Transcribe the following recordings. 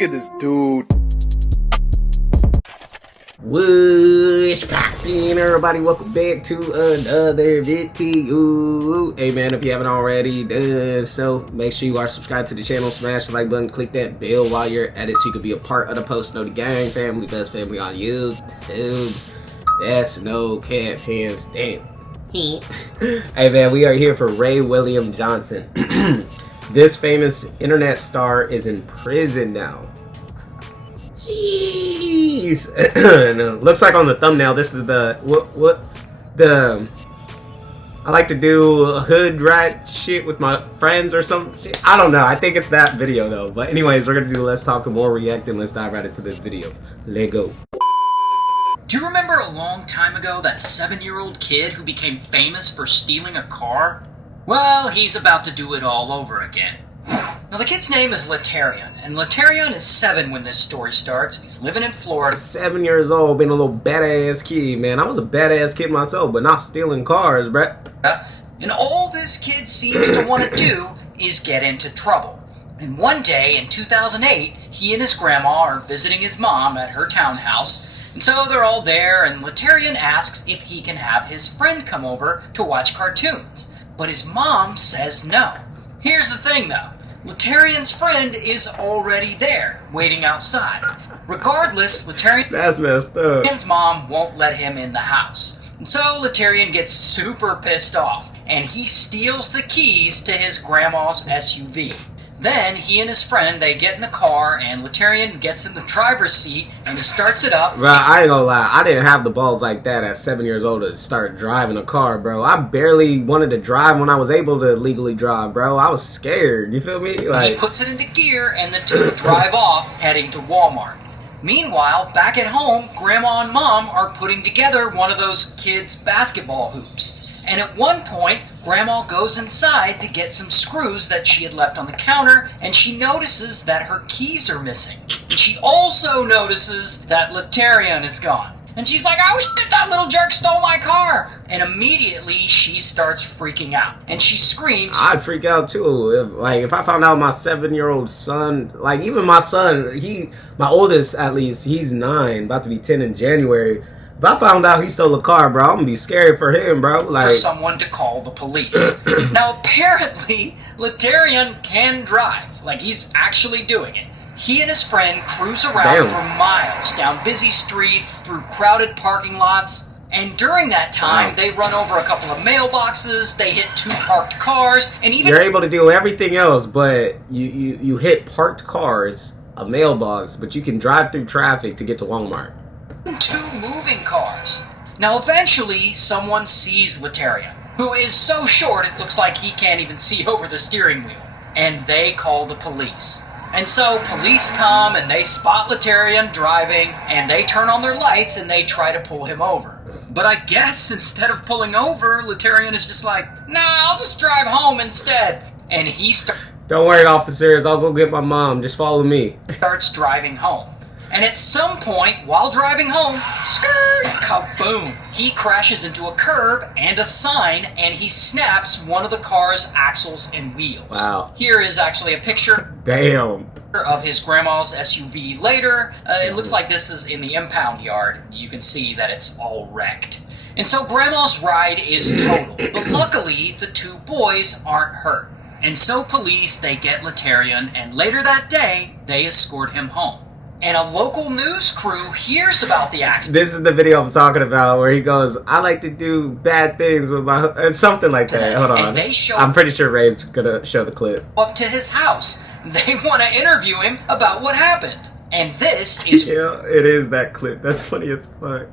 Look at this dude. What's poppin', everybody? Welcome back to another video. Hey man, if you haven't already done so, make sure you are subscribed to the channel, smash the like button, click that bell while you're at it so you can be a part of the Post Noti Gang family, best family on YouTube. That's no cap, hands down. Hey man, we are here for Ray William Johnson. This famous internet star is in prison now. Jeez. Looks like on the thumbnail this is the I like to do hood rat shit with my friends or some shit. I don't know. I think it's that video though. But anyways, we're gonna do Let's Talk and More React, and let's dive right into this video. Let's go. Do you remember a long time ago that 7-year-old kid who became famous for stealing a car? Well, he's about to do it all over again. Now, the kid's name is Letarian, and Letarian is 7 when this story starts, and he's living in Florida. 7 years old, being a little badass kid, man. I was a badass kid myself, but not stealing cars, bruh. And all this kid seems to want to do is get into trouble. And one day in 2008, he and his grandma are visiting his mom at her townhouse, and so they're all there, and Letarian asks if he can have his friend come over to watch cartoons. But his mom says no. Here's the thing though. Letarian's friend is already there, waiting outside. Regardless, That's messed up. Letarian's mom won't let him in the house. And so Letarian gets super pissed off, and he steals the keys to his grandma's SUV. Then he and his friend, they get in the car, and Letarian gets in the driver's seat, and he starts it up. Bro, I ain't gonna lie, I didn't have the balls like that at 7 years old to start driving a car, bro. I barely wanted to drive when I was able to legally drive, bro. I was scared, you feel me? He puts it into gear, and the two drive off, heading to Walmart. Meanwhile, back at home, Grandma and Mom are putting together one of those kids' basketball hoops. And at one point, Grandma goes inside to get some screws that she had left on the counter, and she notices that her keys are missing. And she also notices that Letarian is gone. And she's like, oh shit, that little jerk stole my car! And immediately, she starts freaking out. And she screams. I'd freak out too. If I found out my 7-year-old son, even my son, my oldest at least, he's 9, about to be 10 in January. If I found out he stole a car, bro, I'm gonna be scared for him, bro. For someone to call the police. Now, apparently, Letarian can drive. He's actually doing it. He and his friend cruise around for miles, down busy streets, through crowded parking lots. And during that time, they run over a couple of mailboxes, they hit 2 parked cars, and even... You're able to do everything else, but you hit parked cars, a mailbox, but you can drive through traffic to get to Walmart. 2 moving cars. Now eventually someone sees Letarian, who is so short it looks like he can't even see over the steering wheel, and they call the police. And so police come and they spot Letarian driving, and they turn on their lights and they try to pull him over. But I guess instead of pulling over, Letarian is just like, nah, I'll just drive home instead. And he Don't worry, officers, I'll go get my mom, just follow me. Starts driving home. And at some point, while driving home, skirt, kaboom! He crashes into a curb and a sign, and he snaps one of the car's axles and wheels. Wow. Here is actually a picture of his grandma's SUV later. It looks like this is in the impound yard. You can see that it's all wrecked. And so Grandma's ride is total. But luckily, the 2 boys aren't hurt. And so police, they get Letarian, and later that day, they escort him home. And a local news crew hears about the accident. This is the video I'm talking about where he goes, I like to do bad things with my... something like that. Hold on. And I'm pretty sure Ray's gonna show the clip. Up to his house. They want to interview him about what happened. And this is... Yeah, it is that clip. That's funny as fuck.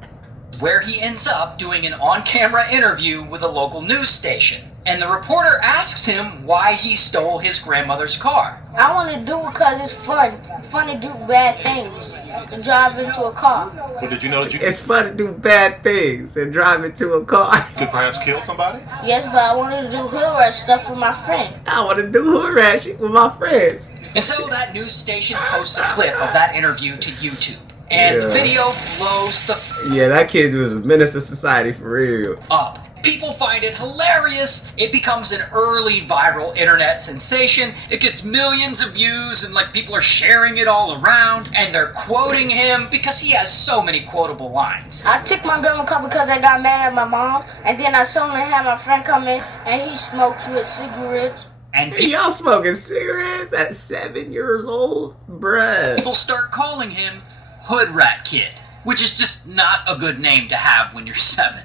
Where he ends up doing an on-camera interview with a local news station. And the reporter asks him why he stole his grandmother's car. I want to do it because it's fun. Fun to do bad things and drive into a car. So did you know that you It's fun to do bad things and drive into a car. could perhaps kill somebody? Yes, but I wanted to do hood rat stuff with my friend. I want to do hood rat shit with my friends. And so that news station posts a clip of that interview to YouTube. And the video blows the Yeah, that kid was a menace to society for real. up. People find it hilarious. It becomes an early viral internet sensation. It gets millions of views and people are sharing it all around and they're quoting him because he has so many quotable lines. I took my grandma cup because I got mad at my mom, and then I suddenly had my friend come in and he smokes with cigarettes. And Y'all smoking cigarettes at 7 years old? Bruh. people start calling him Hood Rat Kid, which is just not a good name to have when you're 7.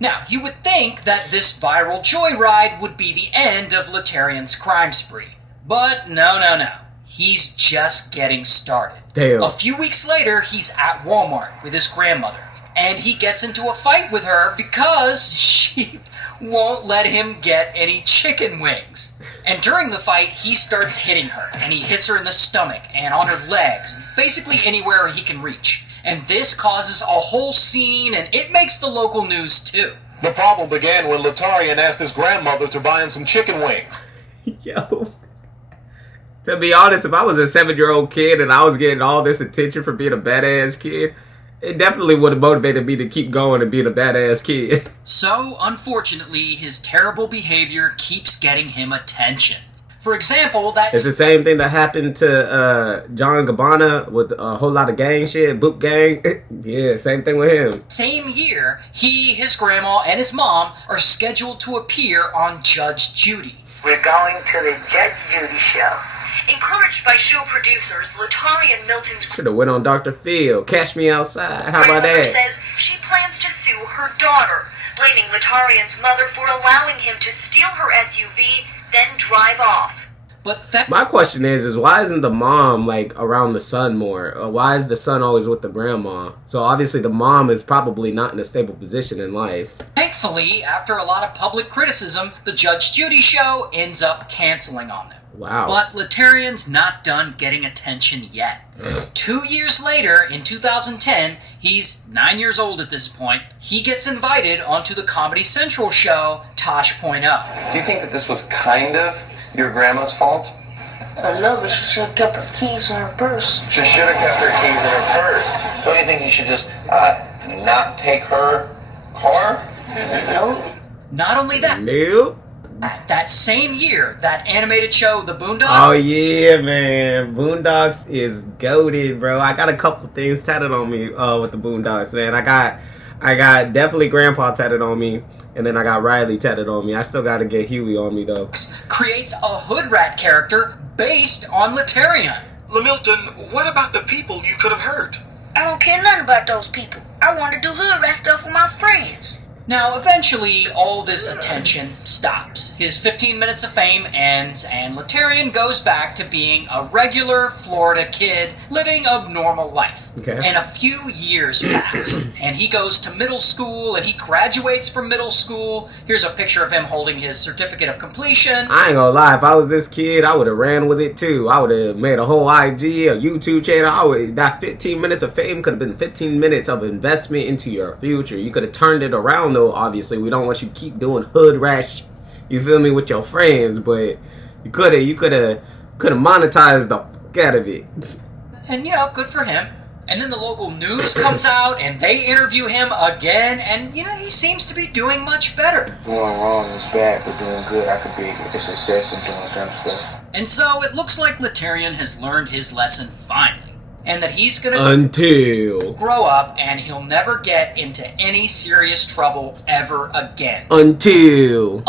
Now, you would think that this viral joyride would be the end of Letarian's crime spree. But no. He's just getting started. Damn. A few weeks later, he's at Walmart with his grandmother. And he gets into a fight with her because she won't let him get any chicken wings. And during the fight, he starts hitting her. And he hits her in the stomach and on her legs. Basically anywhere he can reach. And this causes a whole scene, and it makes the local news too. The problem began when Latarian asked his grandmother to buy him some chicken wings. Yo. To be honest, if I was a 7-year-old kid and I was getting all this attention for being a badass kid, it definitely would have motivated me to keep going and being a badass kid. So, unfortunately, his terrible behavior keeps getting him attention. For example, It's the same thing that happened to John Gabbana with a whole lot of gang shit, Boot Gang. Yeah, same thing with him. same year, he, his grandma, and his mom are scheduled to appear on Judge Judy. We're going to the Judge Judy show. Encouraged by show producers, Latarian Milton's Should have went on Dr. Phil. Catch me outside. How about grandmother that? says she plans to sue her daughter, blaming Latarian's mother for allowing him to steal her SUV, then drive off. But that My question is why isn't the mom around the son more? Why is the son always with the grandma? So obviously the mom is probably not in a stable position in life. thankfully, after a lot of public criticism, the Judge Judy show ends up canceling on them. Wow. But Latarian's not done getting attention yet. 2 years later, in 2010, he's 9 years old at this point, he gets invited onto the Comedy Central show, Tosh.0. Do you think that this was kind of your grandma's fault? I love her. She should have kept her keys in her purse. She should have kept her keys in her purse. Don't you think you should just not take her car? No. Not only that, Nope. that same year, that animated show, The Boondocks, Oh yeah, man. Boondocks is goated, bro. I got a couple things tatted on me with the Boondocks, man. I got definitely Grandpa tatted on me, and then I got Riley tatted on me. I still gotta get Huey on me though. creates a hood rat character based on Latarian. Lamilton, what about the people you could have hurt? I don't care nothing about those people. I want to do hood rat stuff with my friends. Now, eventually, all this attention stops. His 15 minutes of fame ends, and Latarian goes back to being a regular Florida kid living a normal life. Okay. And a few years pass, and he goes to middle school, and he graduates from middle school. Here's a picture of him holding his certificate of completion. I ain't gonna lie, if I was this kid, I would have ran with it too. I would have made a whole IG, a YouTube channel. That 15 minutes of fame could have been 15 minutes of investment into your future. You could have turned it around though. Obviously, we don't want you to keep doing hood rash, you feel me, with your friends, but you could have monetized the fuck out of it. And, good for him. And then the local news comes out, and they interview him again, and, he seems to be doing much better. Doing wrong is bad, but doing good, I could be a success in doing some stuff. And so it looks like Latarian has learned his lesson finally. And that he's gonna Until grow up and he'll never get into any serious trouble ever again. Until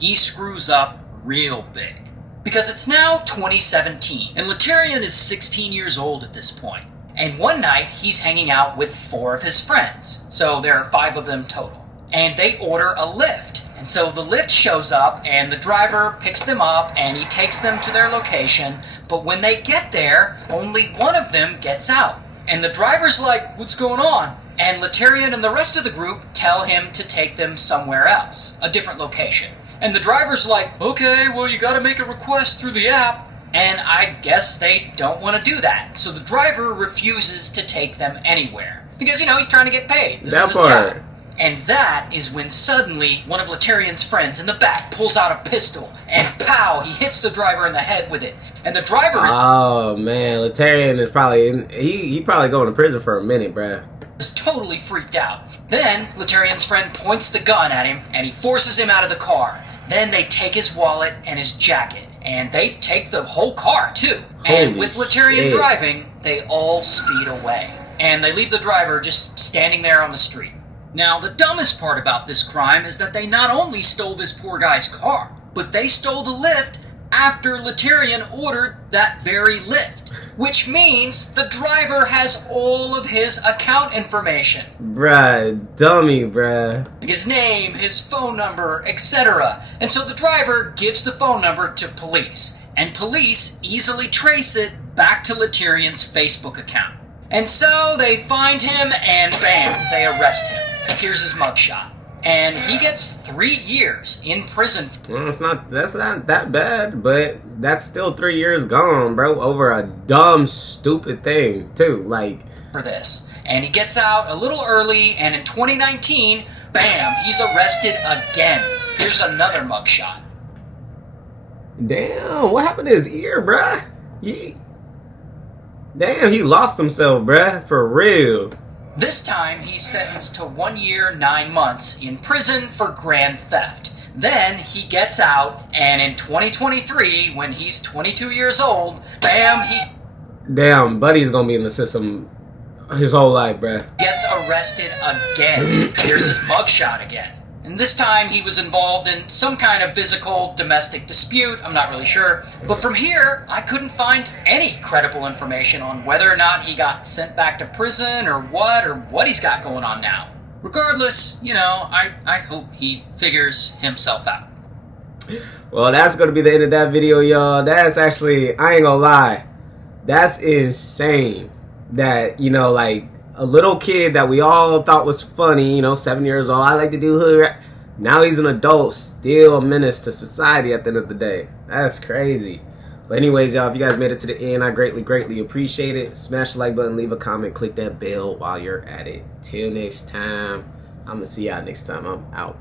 He screws up real big. Because it's now 2017, and Latarian is 16 years old at this point. And one night, he's hanging out with 4 of his friends. So there are 5 of them total. And they order a lift. And so the lift shows up, and the driver picks them up, and he takes them to their location. But when they get there, only one of them gets out. And the driver's like, what's going on? And Latarian and the rest of the group tell him to take them somewhere else, a different location. And the driver's like, okay, well, you gotta make a request through the app. And I guess they don't want to do that. So the driver refuses to take them anywhere. Because, he's trying to get paid. This that is his part. job. And that is when suddenly one of Letarian's friends in the back pulls out a pistol, and pow, he hits the driver in the head with it. And the driver Oh man, Letarian is probably he probably going to prison for a minute, bruh. is totally freaked out. Then Letarian's friend points the gun at him and he forces him out of the car. Then they take his wallet and his jacket, and they take the whole car too. And Holy with Letarian shit. driving, they all speed away. And they leave the driver just standing there on the street. Now, the dumbest part about this crime is that they not only stole this poor guy's car, but they stole the lift after Letarian ordered that very lift. Which means the driver has all of his account information. Bruh, dummy, bruh. Like his name, his phone number, etc. And so the driver gives the phone number to police. And police easily trace it back to Letarian's Facebook account. And so they find him and bam, they arrest him. Here's his mugshot. And he gets 3 years in prison. Well, that's not that bad, but that's still 3 years gone, bro, over a dumb, stupid thing, too. Like, For this. And he gets out a little early, and in 2019, bam, he's arrested again. Here's another mugshot. damn, what happened to his ear, bruh? Damn, he lost himself, bruh, for real. This time, he's sentenced to 1 year, 9 months in prison for grand theft. Then he gets out, and in 2023, when he's 22 years old, bam, he Damn, Buddy's gonna be in the system his whole life, bruh. gets arrested again. Here's his mugshot again. And this time he was involved in some kind of physical domestic dispute, I'm not really sure. But from here, I couldn't find any credible information on whether or not he got sent back to prison or what he's got going on now. Regardless, you know, I hope he figures himself out. Well, that's gonna be the end of that video, y'all. That's actually, I ain't gonna lie, that's insane. That, you know, like, a little kid that we all thought was funny, you know, 7 years old, I like to do hood rap. Now he's an adult, still a menace to society at the end of the day. That's crazy. But anyways, y'all, if you guys made it to the end, I greatly appreciate it. Smash the like button, leave a comment, click that bell while you're at it. Till next time, I'm gonna see y'all next time. I'm out.